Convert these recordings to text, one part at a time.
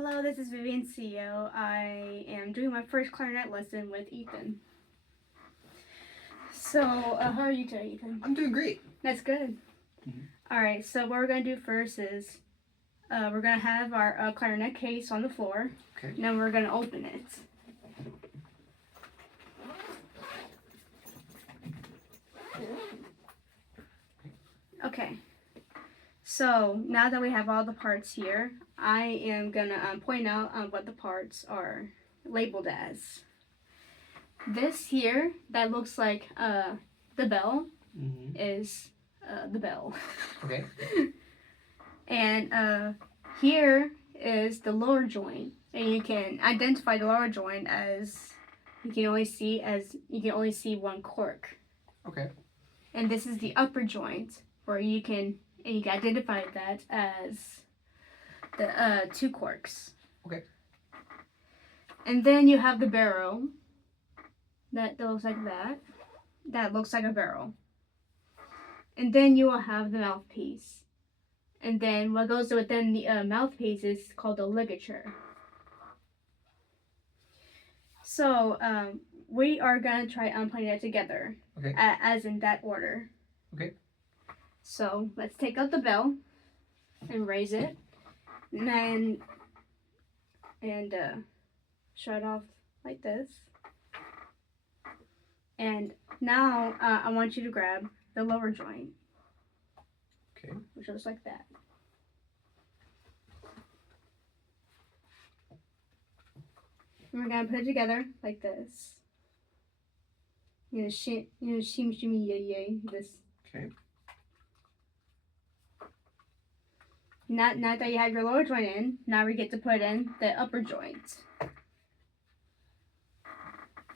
Hello, this is Vivian CEO. I am doing my first clarinet lesson with Ethan. So, how are you today, Ethan? I'm doing great. That's good. Alright, so what we're going to do first is we're going to have our clarinet case on the floor. Okay. And then we're going to open it. Okay. So, now that we have all the parts here, I am going to point out what the parts are labeled as. This here, that looks like the bell, is the bell. Okay. And here is the lower joint, and you can identify the lower joint as you can only see one cork. Okay. And this is the upper joint, where you can identify that as the two corks. Okay. And then you have the barrel. That looks like that. That looks like a barrel. And then you will have the mouthpiece. And then what goes within the mouthpiece is called the ligature. So we are going to try putting it together. Okay. As in that order. Okay. So let's take out the bell and raise it. And then shut off like this. And now I want you to grab the lower joint. Okay. Which looks like that. And we're gonna put it together like this. Shimmy, yay, yay. This. Okay. Now that you have your lower joint in, now we get to put in the upper joint.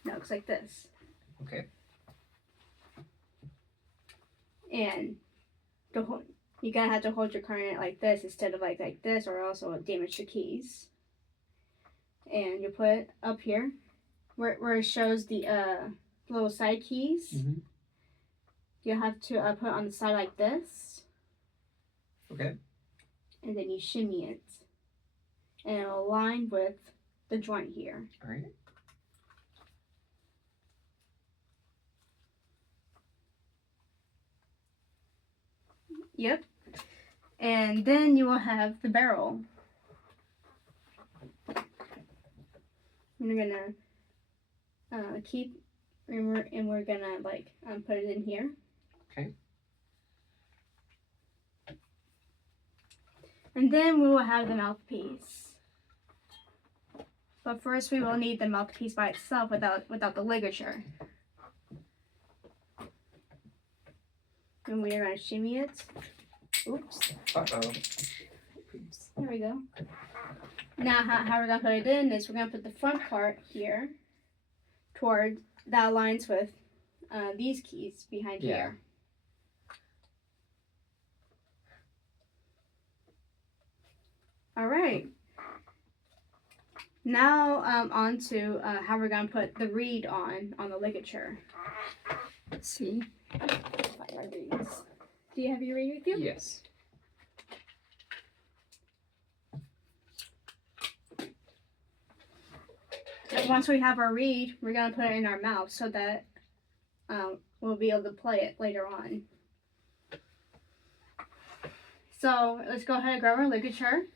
Now it looks like this. Okay. And you're gonna have to hold your clarinet like this instead of like this, or else it'll damage the keys. And you put it up here, where it shows the little side keys. You have to put it on the side like this. Okay. And then you shimmy it, and it'll align with the joint here. All right. Yep. And then you will have the barrel. And we're gonna we're gonna put it in here. Okay. And then we will have the mouthpiece. But first we will need the mouthpiece by itself without the ligature. And we are gonna shimmy it. Oops. Uh-oh. There we go. Now how we're gonna put it in is we're gonna put the front part here toward that aligns with these keys behind here. All right. Now on to how we're gonna put the reed on the ligature. Let's see. Find my reeds. Do you have your reed with you? Yes. And once we have our reed, we're gonna put it in our mouth so that we'll be able to play it later on. So let's go ahead and grab our ligature.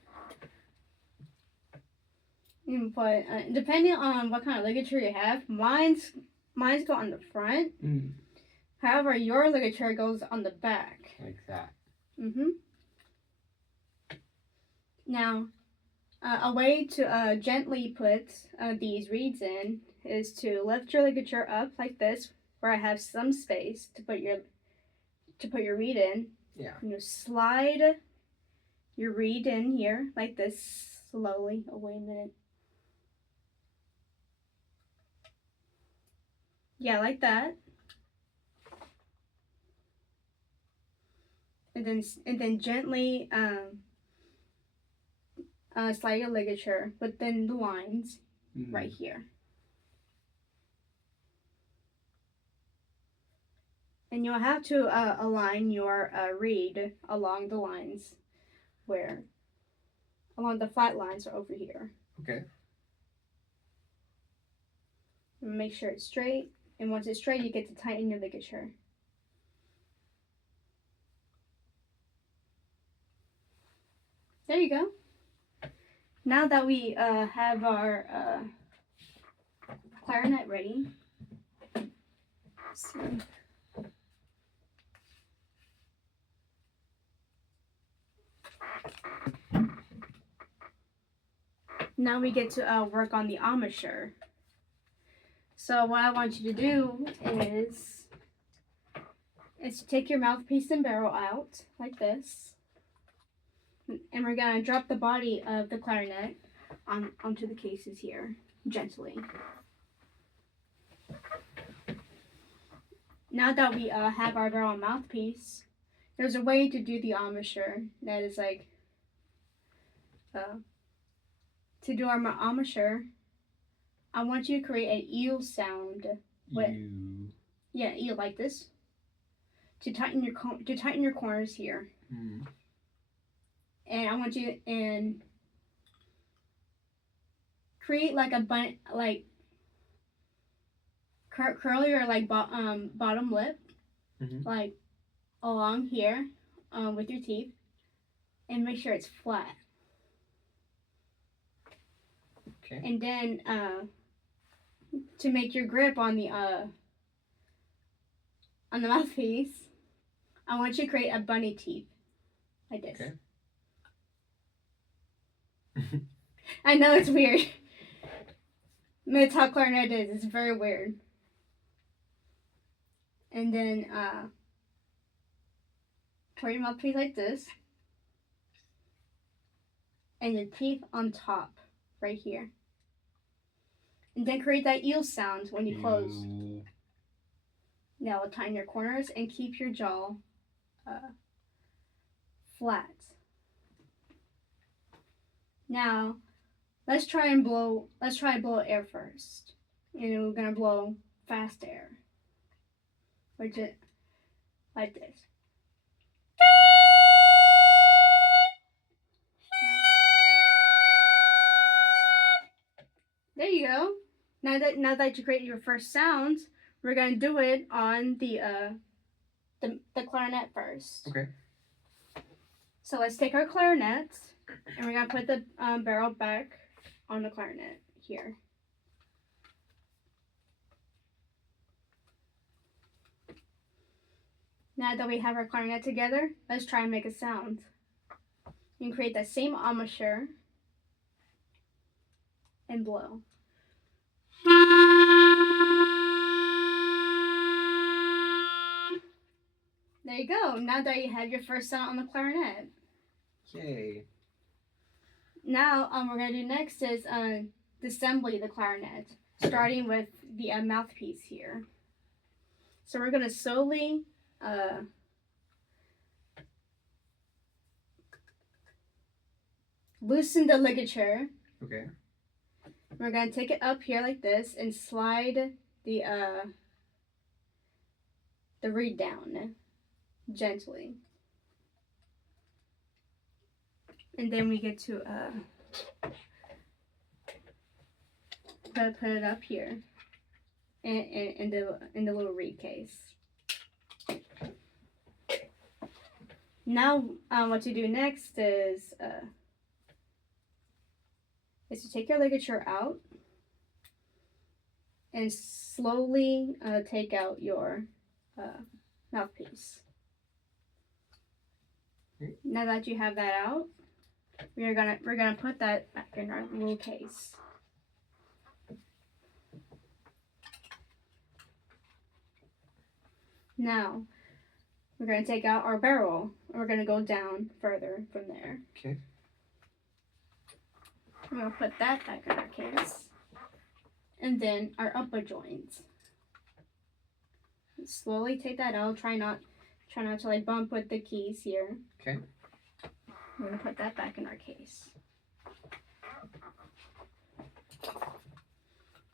You can put, depending on what kind of ligature you have, mine's go on the front. However, your ligature goes on the back. Like that. Now, a way to gently put these reeds in is to lift your ligature up like this, where I have some space to put your reed in. Yeah. And you slide your reed in here like this slowly. Oh, wait a minute. Yeah, like that. And then gently slide your ligature within the lines right here. And you'll have to align your reed along the lines where along the flat lines over here. Okay. And make sure it's straight. And once it's straight, you get to tighten your ligature. There you go. Now that we have our clarinet ready, so now we get to work on the embouchure. So what I want you to do is to take your mouthpiece and barrel out like this. And we're going to drop the body of the clarinet onto the cases here, gently. Now that we have our barrel and mouthpiece, there's a way to do the embouchure that is like, to do our embouchure, I want you to create an eel sound. Yeah, eel like this. To tighten your corners here. Mm. And I want you and create like a bun, like curl your like bottom lip, like along here, with your teeth, and make sure it's flat. Okay. And then to make your grip on the mouthpiece, I want you to create a bunny teeth like this. Okay. I know it's weird. That's how clarinet is. It's very weird. And then pour your mouthpiece like this. And your teeth on top, right here. And then create that eel sound when you close. Now tighten your corners and keep your jaw flat. Now, let's try blow air first. And we're gonna blow fast air. Which is like this. There you go. Now that you created your first sounds, we're gonna do it on the clarinet first. Okay. So let's take our clarinet and we're gonna put the barrel back on the clarinet here. Now that we have our clarinet together, let's try and make a sound. You can create that same embouchure and blow. There you go. Now that you have your first sound on the clarinet. Yay. Now, we're going to do next is disassembly the clarinet, starting with the mouthpiece here. So we're going to slowly loosen the ligature. Okay. We're going to take it up here like this and slide the reed down gently. And then we get to put it up here in the little reed case. Now, what to do next is to take your ligature out and slowly take out your mouthpiece. Now that you have that out, we're gonna put that back in our little case. Now we're gonna take out our barrel and we're gonna go down further from there. Okay. We're gonna put that back in our case. And then our upper joint. Slowly take that out. Try not to like bump with the keys here. Okay. We're gonna put that back in our case.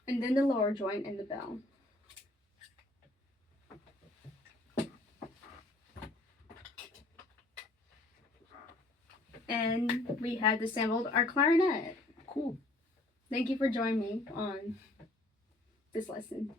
And then the lower joint and the bell. And we have assembled our clarinet. Cool. Thank you for joining me on this lesson.